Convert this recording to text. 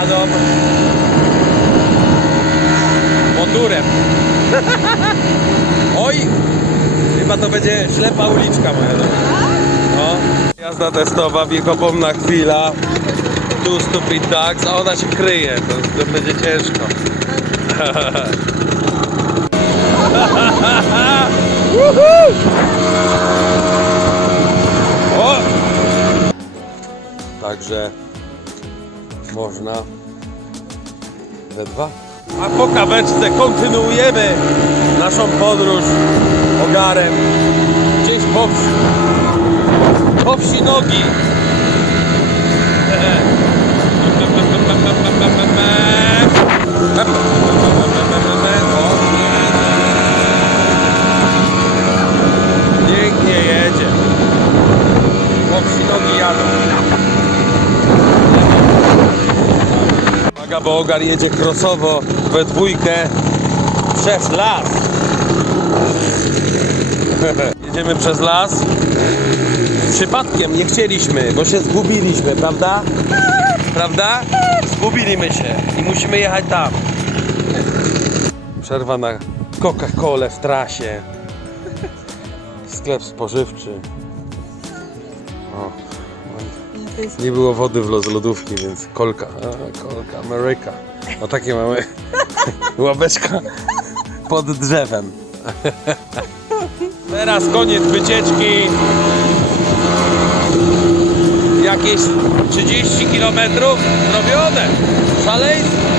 Jadą motorem. Oj! Chyba to będzie ślepa uliczka moja droga. No. Jazda testowa, wiekopomna chwila. Tu stupid ducks, a ona się kryje. To, to będzie ciężko. Także można we dwa. A po kaweczce kontynuujemy naszą podróż ogarem gdzieś po wsi. Po wsi nogi. Pięknie jedzie. Po wsi nogi jadą. Bo ogar jedzie krosowo we dwójkę przez las. Jedziemy przez las. Przypadkiem nie chcieliśmy, bo się zgubiliśmy, prawda? Prawda? Zgubiliśmy się i musimy jechać tam. Przerwa na Coca-Colę w trasie. Sklep spożywczy. O, nie było wody w los- lodówki, więc kolka. A, kolka, Ameryka. No takie mamy. Ławeczka pod drzewem. Teraz koniec wycieczki. Jakieś 30 km zrobione. Szaleństwo.